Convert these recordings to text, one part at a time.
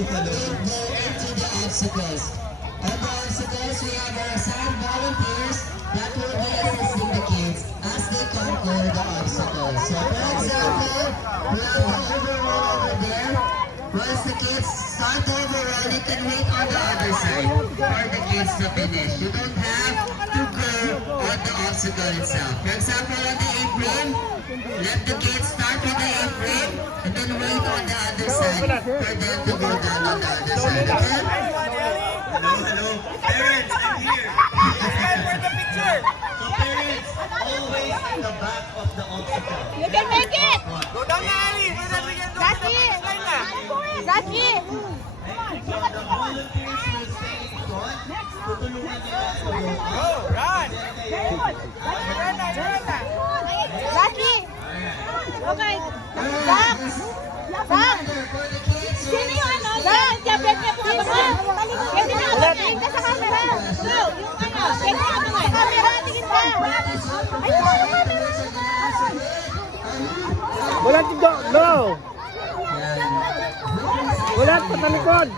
into the obstacles. On the obstacles, we have our assigned volunteers that will be assisting the kids as they conquer the obstacles. So, for example, we have the overall over there. Once the kids start the overall, you can wait on the other side for the kids to finish. You don't have to go on the obstacle itself. For example, on the apron, let the kids start with the apron and then wait on the other side for them to go down on the other side. Okay? Hello. Parents, I'm here. For the picture. So parents, always in the back of the obstacle. You can make it! Go down na, Ali. Zaki! Zaki! So the volunteers will stay in front. Tutulungan nila ito yung Go, run! Zaki! Okay. Zak! Zak! Sino yung ano? Zak! Kapit niya po ka ba? Pwede na ako. Tingin ka sa camera. Go! Yung ano? Pwede na ako. Sa camera. Tingin ka. Ayun na yung camera. Wala dito, no! Wala pa sa likod!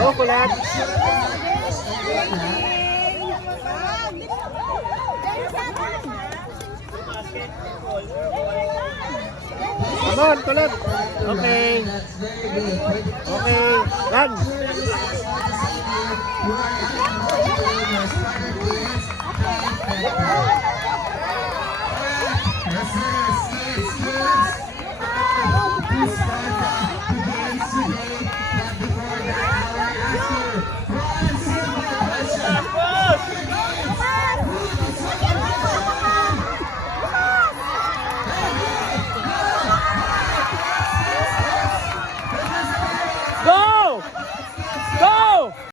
Oh, kulat! Come on, kulat! Okay. Okay, run!